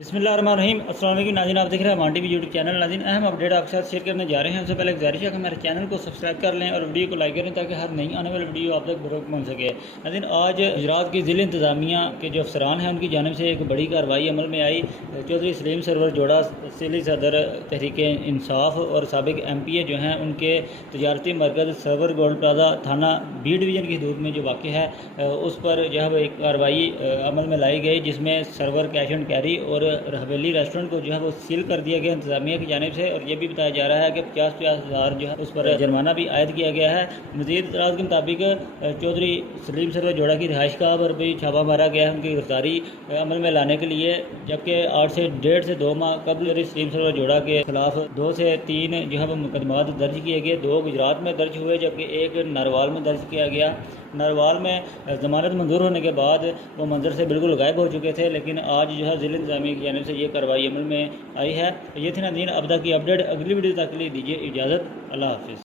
बिस्मिल्लाहिर्रहमानिर्रहीम। अस्सलाम वालेकुम नाज़रीन, आप देख रहे हैं मान टीवी यूट्यूब चैनल। नाज़रीन, अहम अपडेट आपके साथ शेयर करने जा रहे हैं। उससे पहले गुजारिश है कि हमारे चैनल को सब्सक्राइब कर लें और वीडियो को लाइक करें ताकि हर नई आने वाली वीडियो आप तक बरोक पहुँच सके। नाज़रीन, आज गुजरात की ज़िला इंतज़ामिया के जो अफसरान हैं उनकी जानिब से एक बड़ी कार्रवाई अमल में आई। चौधरी सलीम सरवर जोड़ा सिली सदर तहरीक इंसाफ और साबिक MPA जो हैं उनके तजारती मरकज़ सरवर गोल्ड प्लाजा थाना B डिवीज़न की हदूद में जो वाक़ है उस पर जो है वो एक कार्रवाई अमल में लाई गई, जिसमें सरवर कैश एंड कैरी और हवेली रेस्टोरेंट को जो है वो सील कर दिया गया इंतजामिया की जानिब से। और ये भी बताया जा रहा है कि 50-50 हज़ार जो है उस पर जुर्माना भी आयद किया गया है। मज़ीद इतलात के मुताबिक चौधरी सलीम सरवर जोड़ा की रिहाइश का पर भी छापा मारा गया है उनकी गिरफ्तारी अमल में लाने के लिए, जबकि 8 से 1.5 से 2 माह कबल सलीम सरवर जोड़ा के खिलाफ 2 से 3 जो है वो मुकदमात दर्ज किए गए। 2 गुजरात में दर्ज हुए जबकि एक नारवाल में दर्ज किया गया। नारवाल में ज़मानत मंजूर होने के बाद वो मंजर से बिल्कुल गायब हो चुके थे, लेकिन आज जो है ज़िला इंतज़ामिया की जानिब से ये कार्रवाई अमल में आई है। ये थी नाज़रीन अब तक की अपडेट। अगली वीडियो तक के लिए दीजिए इजाज़त। अल्लाह हाफ़िज़।